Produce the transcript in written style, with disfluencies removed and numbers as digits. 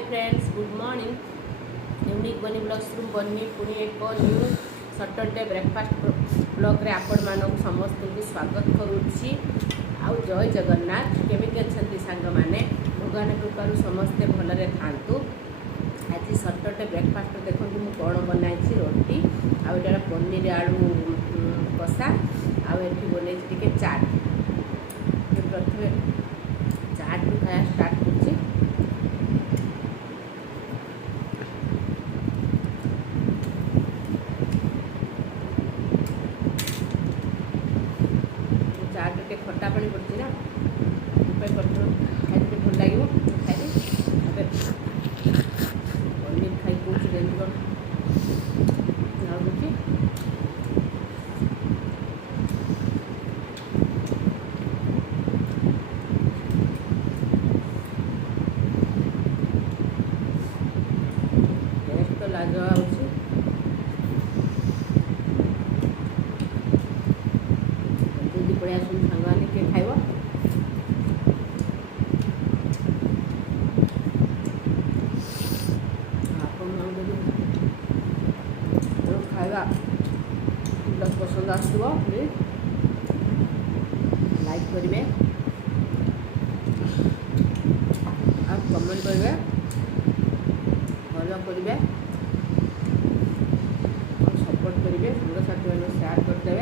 Hi friends, good morning. Unique बनी blogs room बनी पुणी एक न्यू सटरडे ब्रेकफास्ट ब्लॉग रे आपण मानक समस्त को स्वागत करुच्ची। आउ जय जगन्नाथ। केमिति अछंती सांग माने? भगवान कृपारू समस्ते भलरे थांतु। आज सटरडे ब्रेकफास्ट देखो मु कौन बनाई रोटी आउटा पनीर आलू कषा आठी बन टे चाट। प्रथम चाट रु खाया स्टार्ट कर चाट टे खटा पानी पड़ती ना खाई भल लगे खाई पनीर खाई कौन लाଗୁଛି टेस्ट तो लाजवाब ଅଛି। जल्दी पड़े आसन सांगवानी के खाइबो खाଇବା ब्लॉग पसंद आसुव प्लीज लाइक करेंगे और कमेंट करेंगे फॉलो करेंगे और सपोर्ट करेंगे सांग साथी मैंने शेयर करदे।